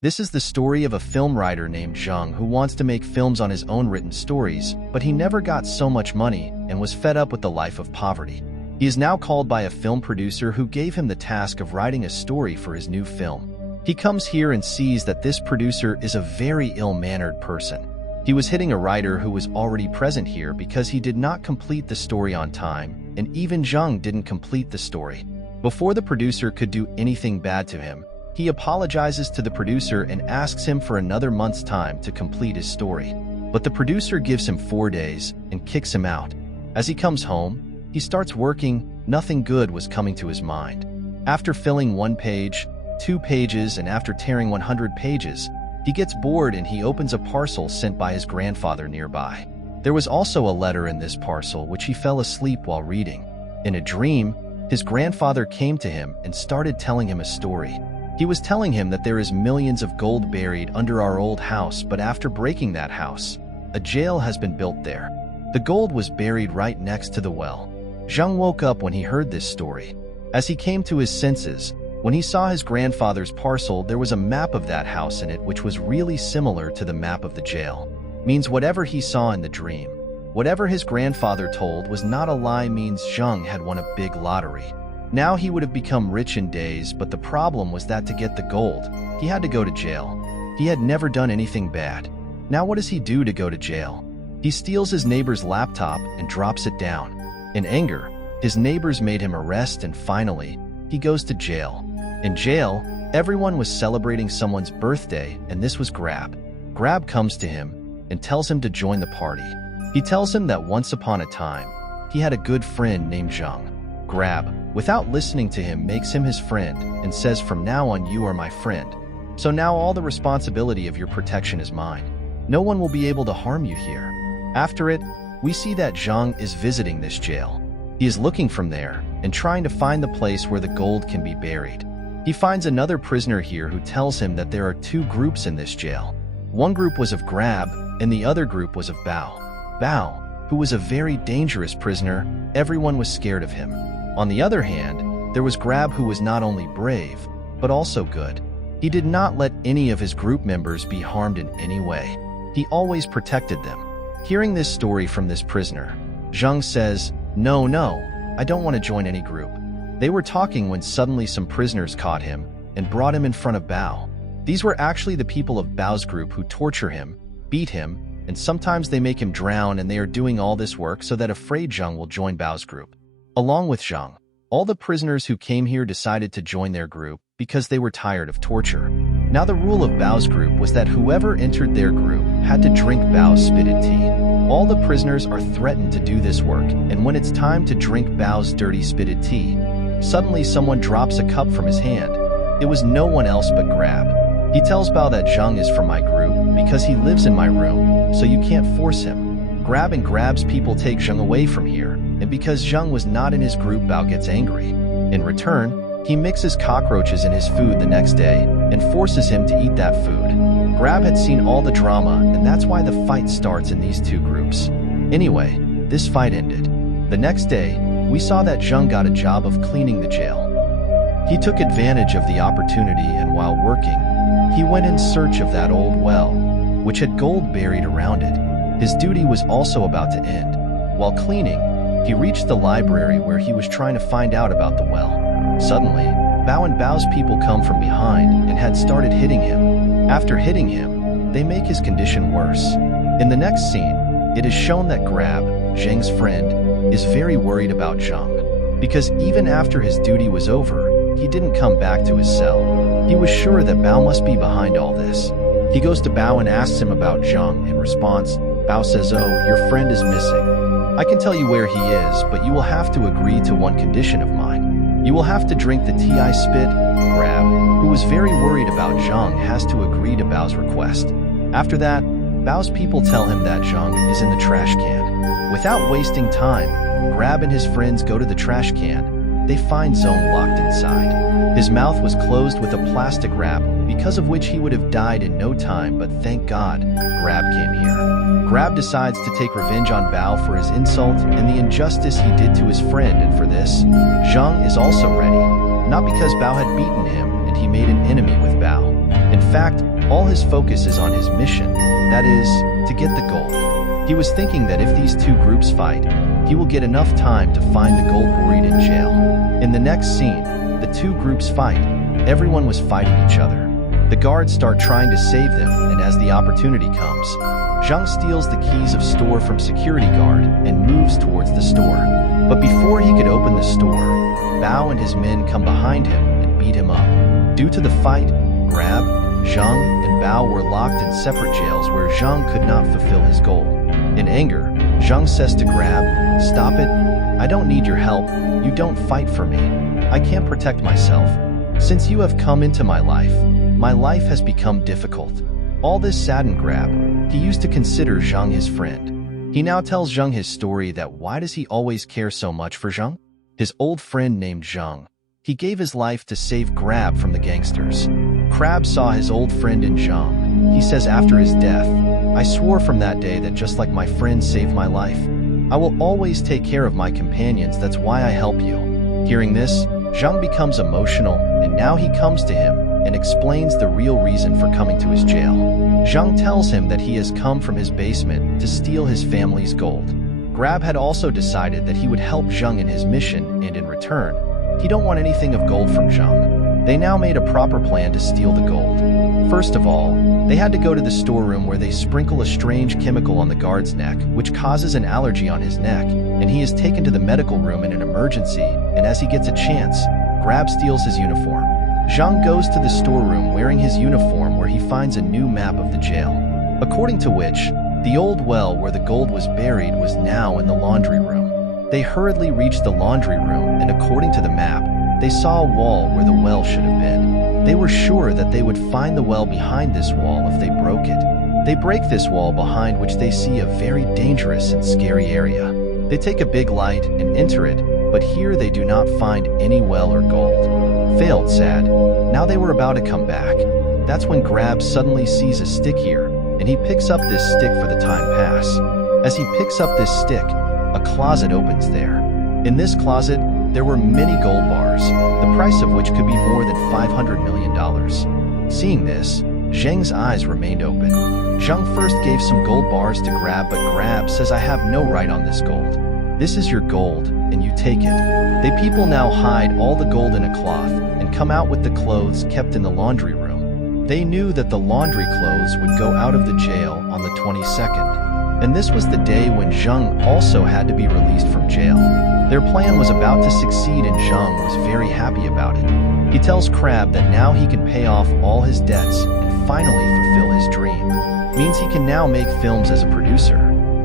This is the story of a film writer named Zong who wants to make films on his own written stories, but he never got so much money and was fed up with the life of poverty. He is now called by a film producer who gave him the task of writing a story for his new film. He comes here and sees that this producer is a very ill-mannered person. He was hitting a writer who was already present here because he did not complete the story on time, and even Zong didn't complete the story. Before the producer could do anything bad to him, he apologizes to the producer and asks him for another month's time to complete his story. But the producer gives him 4 days and kicks him out. As he comes home, he starts working. Nothing good was coming to his mind. After filling 1 page, 2 pages, and after tearing 100 pages, he gets bored and he opens a parcel sent by his grandfather nearby. There was also a letter in this parcel which he fell asleep while reading. In a dream, his grandfather came to him and started telling him a story. He was telling him that there is millions of gold buried under our old house, but after breaking that house, a jail has been built there. The gold was buried right next to the well. Zong woke up when he heard this story. As he came to his senses, when he saw his grandfather's parcel, there was a map of that house in it which was really similar to the map of the jail. Means whatever he saw in the dream, whatever his grandfather told was not a lie, means Zong had won a big lottery. Now he would have become rich in days, but the problem was that to get the gold, he had to go to jail. He had never done anything bad. Now what does he do to go to jail? He steals his neighbor's laptop and drops it down. In anger, his neighbors made him arrest, and finally, he goes to jail. In jail, everyone was celebrating someone's birthday, and this was Grab. Grab comes to him and tells him to join the party. He tells him that once upon a time, he had a good friend named Zong. Grab, without listening to him, makes him his friend and says, "From now on, you are my friend. So now all the responsibility of your protection is mine. No one will be able to harm you here." After it, we see that Zong is visiting this jail. He is looking from there and trying to find the place where the gold can be buried. He finds another prisoner here who tells him that there are 2 groups in this jail. One group was of Grab and the other group was of Bao. Bao, who was a very dangerous prisoner, everyone was scared of him. On the other hand, there was Grab, who was not only brave, but also good. He did not let any of his group members be harmed in any way. He always protected them. Hearing this story from this prisoner, Zong says, No, I don't want to join any group." They were talking when suddenly some prisoners caught him and brought him in front of Bao. These were actually the people of Bao's group who torture him, beat him, and sometimes they make him drown, and they are doing all this work so that afraid Zong will join Bao's group. Along with Zong, all the prisoners who came here decided to join their group because they were tired of torture. Now the rule of Bao's group was that whoever entered their group had to drink Bao's spitted tea. All the prisoners are threatened to do this work, and when it's time to drink Bao's dirty spitted tea, suddenly someone drops a cup from his hand. It was no one else but Grab. He tells Bao that Zong is from my group because he lives in my room, so you can't force him. Grab and Grab's people take Zong away from here, and because Zong was not in his group, Bao gets angry. In return, he mixes cockroaches in his food the next day and forces him to eat that food. Grab had seen all the drama, and that's why the fight starts in these 2 groups. Anyway, this fight ended. The next day, we saw that Zong got a job of cleaning the jail. He took advantage of the opportunity, and while working, he went in search of that old well, which had gold buried around it. His duty was also about to end. While cleaning, he reached the library where he was trying to find out about the well. Suddenly, Bao and Bao's people come from behind and had started hitting him. After hitting him, they make his condition worse. In the next scene, it is shown that Grab, Zheng's friend, is very worried about Zong, because even after his duty was over, he didn't come back to his cell. He was sure that Bao must be behind all this. He goes to Bao and asks him about Zong. In response, Bao says, "Oh, your friend is missing. I can tell you where he is, but you will have to agree to one condition of mine. You will have to drink the tea I spit." Grab, who was very worried about Zong, has to agree to Bao's request. After that, Bao's people tell him that Zong is in the trash can. Without wasting time, Grab and his friends go to the trash can. They find Zong locked inside. His mouth was closed with a plastic wrap, because of which he would have died in no time, but thank God, Grab came here. Grab decides to take revenge on Bao for his insult and the injustice he did to his friend, and for this, Zong is also ready. Not because Bao had beaten him and he made an enemy with Bao. In fact, all his focus is on his mission, that is, to get the gold. He was thinking that if these two groups fight, he will get enough time to find the gold buried in jail. In the next scene, the two groups fight. Everyone was fighting each other. The guards start trying to save them, and as the opportunity comes, Zong steals the keys of store from security guard and moves towards the store. But before he could open the store, Bao and his men come behind him and beat him up. Due to the fight, Grab, Zong, and Bao were locked in separate jails where Zong could not fulfill his goal. In anger, Zong says to Grab, "Stop it. I don't need your help. You don't fight for me. I can't protect myself. Since you have come into my life has become difficult." All this saddened Grab. He used to consider Zong his friend. He now tells Zong his story that why does he always care so much for Zong? His old friend named Zong. He gave his life to save Grab from the gangsters. Crab saw his old friend in Zong. He says after his death, "I swore from that day that just like my friend saved my life, I will always take care of my companions, that's why I help you." Hearing this, Zong becomes emotional, and now he comes to him and explains the real reason for coming to his jail. Zong tells him that he has come from his basement to steal his family's gold. Grab had also decided that he would help Zong in his mission, and in return, he don't want anything of gold from Zong. They now made a proper plan to steal the gold. First of all, they had to go to the storeroom where they sprinkle a strange chemical on the guard's neck, which causes an allergy on his neck, and he is taken to the medical room in an emergency, and as he gets a chance, Grab steals his uniform. Zong goes to the storeroom wearing his uniform where he finds a new map of the jail, according to which, the old well where the gold was buried was now in the laundry room. They hurriedly reached the laundry room, and according to the map, they saw a wall where the well should have been. They were sure that they would find the well behind this wall if they broke it. They break this wall behind which they see a very dangerous and scary area. They take a big light and enter it, but here they do not find any well or gold. Failed, sad. Now they were about to come back. That's when Grab suddenly sees a stick here, and he picks up this stick for the time pass. As he picks up this stick, a closet opens there. In this closet, there were many gold bars, the price of which could be more than $500 million. Seeing this, Zheng's eyes remained open. Zhang first gave some gold bars to Grab, but Grab says, "I have no right on this gold. This is your gold, and you take it." The people now hide all the gold in a cloth and come out with the clothes kept in the laundry room. They knew that the laundry clothes would go out of the jail on the 22nd. And this was the day when Zhang also had to be released from jail. Their plan was about to succeed, and Zhang was very happy about it. He tells Crab that now he can pay off all his debts and finally fulfill his dream. Means he can now make films as a producer.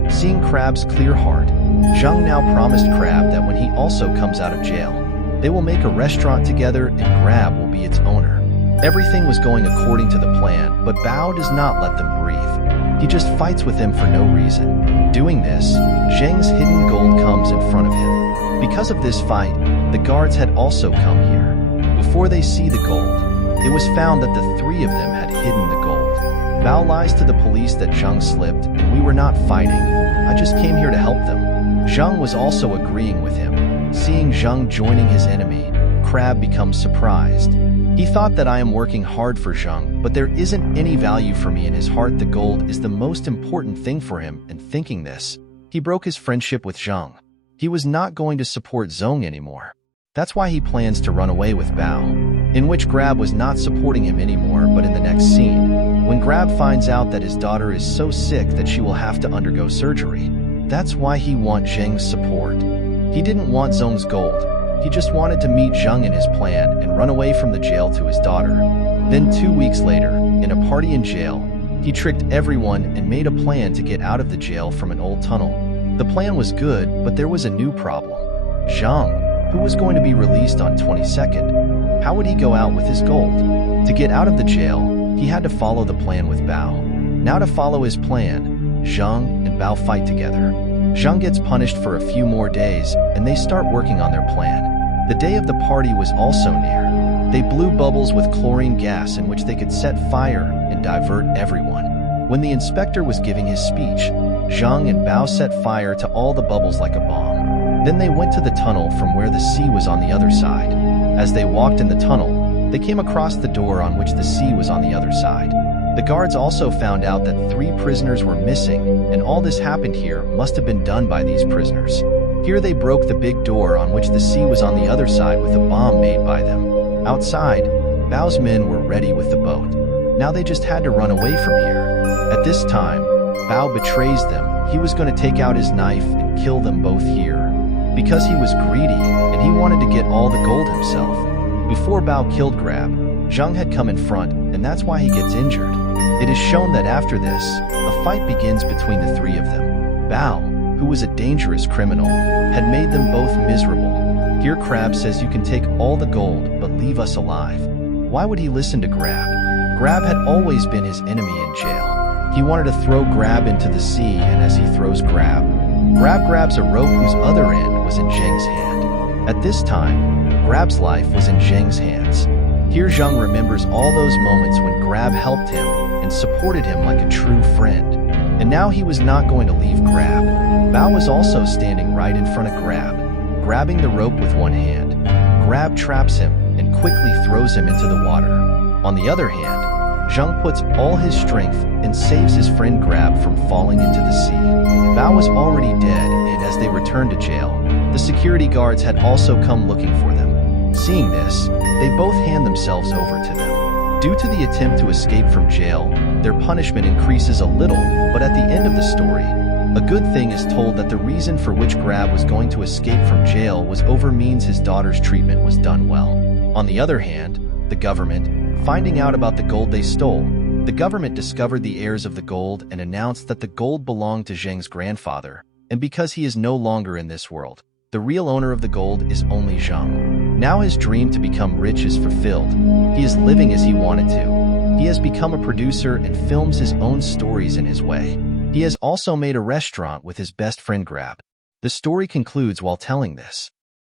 Seeing Crab's clear heart, Zhang now promised Crab that when he also comes out of jail, they will make a restaurant together and Crab will be its owner. Everything was going according to the plan, but Bao does not let them breathe. He just fights with them for no reason. Doing this, Zheng's hidden gold comes in front of him. Because of this fight, the guards had also come here. Before they see the gold, it was found that the three of them had hidden the gold. Bao lies to the police that Zhang slipped, and we were not fighting. I just came here to help them. Zhang was also agreeing with him. Seeing Zhang joining his enemy, Crab becomes surprised. He thought that I am working hard for Zhang, but there isn't any value for me in his heart. The gold is the most important thing for him, and thinking this, he broke his friendship with Zhang. He was not going to support Zong anymore. That's why he plans to run away with Bao, in which Grab was not supporting him anymore. But in the next scene, when Grab finds out that his daughter is so sick that she will have to undergo surgery, that's why he wants Zheng's support. He didn't want Zong's gold. He just wanted to meet Zhang in his plan and run away from the jail to his daughter. Then 2 weeks later, in a party in jail, he tricked everyone and made a plan to get out of the jail from an old tunnel. The plan was good, but there was a new problem. Zhang, who was going to be released on 22nd, how would he go out with his gold? To get out of the jail, he had to follow the plan with Bao. Now to follow his plan, Zhang and Bao fight together. Zhang gets punished for a few more days, and they start working on their plan. The day of the party was also near. They blew bubbles with chlorine gas in which they could set fire and divert everyone. When the inspector was giving his speech, Zhang and Bao set fire to all the bubbles like a bomb. Then they went to the tunnel from where the sea was on the other side. As they walked in the tunnel, They came across the door on which the sea was on the other side. The guards also found out that 3 prisoners were missing, and all this happened here must have been done by these prisoners. Here they broke the big door on which the sea was on the other side with a bomb made by them. Outside, Bao's men were ready with the boat. Now they just had to run away from here. At this time, Bao betrays them. He was going to take out his knife and kill them both here. Because he was greedy, and he wanted to get all the gold himself. Before Bao killed Grab, Zong had come in front, and that's why he gets injured. It is shown that after this, a fight begins between the 3 of them. Bao, who was a dangerous criminal, had made them both miserable. Here Crab says you can take all the gold, but leave us alive. Why would he listen to Grab? Grab had always been his enemy in jail. He wanted to throw Grab into the sea, and as he throws Grab grabs a rope whose other end was in Zheng's hand. At this time, Grab's life was in Zheng's hands. Here Zheng remembers all those moments when Grab helped him and supported him like a true friend. And now he was not going to leave Grab. Bao was also standing right in front of Grab, grabbing the rope with one hand. Grab traps him and quickly throws him into the water. On the other hand, Zheng puts all his strength and saves his friend Grab from falling into the sea. Bao was already dead, and as they returned to jail, the security guards had also come looking for them. Seeing this, they both hand themselves over to them. Due to the attempt to escape from jail, their punishment increases a little, but at the end of the story, a good thing is told that the reason for which Grab was going to escape from jail was over means his daughter's treatment was done well. On the other hand, the government, finding out about the gold they stole, the government discovered the heirs of the gold and announced that the gold belonged to Zheng's grandfather, and because he is no longer in this world, the real owner of the gold is only Zheng. Now his dream to become rich is fulfilled. He is living as he wanted to. He has become a producer and films his own stories in his way. He has also made a restaurant with his best friend Grab. The story concludes while telling this.